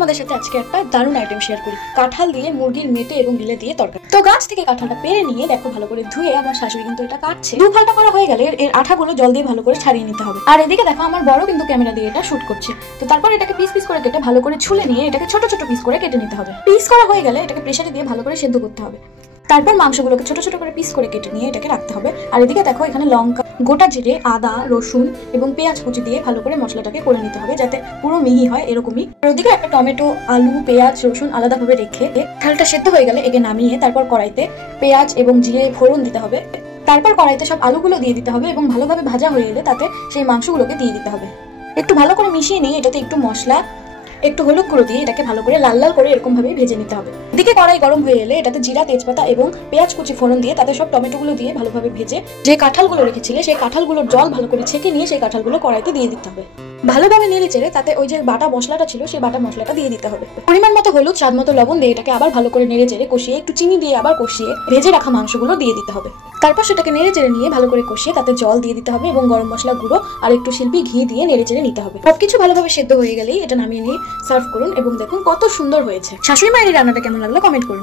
তোমাদের সাথে আজকে একটা দারুণ আইটেম শেয়ার করি। কাঁঠাল দিয়ে মুরগির মেটে এবং গিলে দিয়ে তরকারি। তো গাছ থেকে কাঁঠালটা পেরে নিয়ে দেখো ভালো করে ধুয়ে আমার শাশুড়ি কিন্তু এটা কাটছে। দু ফালটা করা হয়ে গেলে এর আঠাগুলো জল দিয়ে ভালো করে ছাড়িয়ে নিতে হবে। আর এদিকে দেখো আমার বড় কিন্তু ক্যামেরা দিয়ে এটা শুট করছে। তো তারপর এটাকে পিস পিস করে কেটে ভালো করে ছুলে নিয়ে এটাকে ছোট ছোট পিস করে কেটে নিতে হবে। পিস করা হয়ে গেলে এটাকে প্রেসারে দিয়ে ভালো করে সেদ্ধ করতে হবে। তারপর মাংসগুলোকে ছোট ছোট করে পিস করে কেটে নিয়ে এটাকে রাখতে হবে। আর এদিকে দেখো এখানে লঙ্কা, গোটা জিরে, আদা, রসুন এবং পেঁয়াজ কুচি দিয়ে ভালো করে মশলাটাকে করে নিতে হবে যাতে পুরো মিহি হয় এরকমই। আর ওদিকে একটা টমেটো, আলু, পেঁয়াজ, রসুন আলাদাভাবে রেখে কাঁঠালটা সেদ্ধ হয়ে গেলে একে নামিয়ে তারপর কড়াইতে পেঁয়াজ এবং জিরে ফোড়ন দিতে হবে। তারপর কড়াইতে সব আলুগুলো দিয়ে দিতে হবে এবং ভালোভাবে ভাজা হয়ে এলে তাতে সেই মাংসগুলোকে দিয়ে দিতে হবে। একটু ভালো করে মিশিয়ে নিয়ে এটাতে একটু মশলা, একটু হলুদ গুঁড়ো দিয়ে এটাকে ভালো করে লাল লাল করে এরকম ভাবে ভেজে নিতে হবে। এদিকে কড়াই গরম হয়ে এলে এটাতে জিরা, তেজপাতা এবং পেঁয়াজ কুচি ফোড়ন দিয়ে তাতে সব টমেটোগুলো দিয়ে ভালোভাবে ভেজে যে কাঁঠালগুলো রেখেছিলে সেই কাঁঠালগুলোর জল ভালো করে ছেঁকে নিয়ে সেই কাঁঠালগুলো কড়াইতে দিয়ে দিতে হবে। ভালোভাবে নেড়ে চেড়ে তাতে ওই যে বাটা মশলাটা ছিল সেই বাটা মশলাটা দিয়ে দিতে হবে। পরিমাণ মতো হলুদ, স্বাদ মতো লবণ দিয়ে এটাকে আবার ভালো করে নেড়ে চেড়ে কষিয়ে একটু চিনি দিয়ে আবার কষিয়ে ভেজে রাখা মাংসগুলো দিয়ে দিতে হবে। তারপর সেটাকে নেড়ে চেড়ে নিয়ে ভালো করে কষিয়ে তাতে জল দিয়ে দিতে হবে এবং গরম মশলা গুঁড়ো আর একটু শিল্পী ঘি দিয়ে নেড়ে চেড়ে নিতে হবে। সবকিছু ভালোভাবে সেদ্ধ হয়ে গেলেই এটা নামিয়ে নিয়ে সার্ভ করুন এবং দেখুন কত সুন্দর হয়েছে। শাশুড়ি মায়ের এই রান্নাটা কেমন লাগলো কমেন্ট করুন।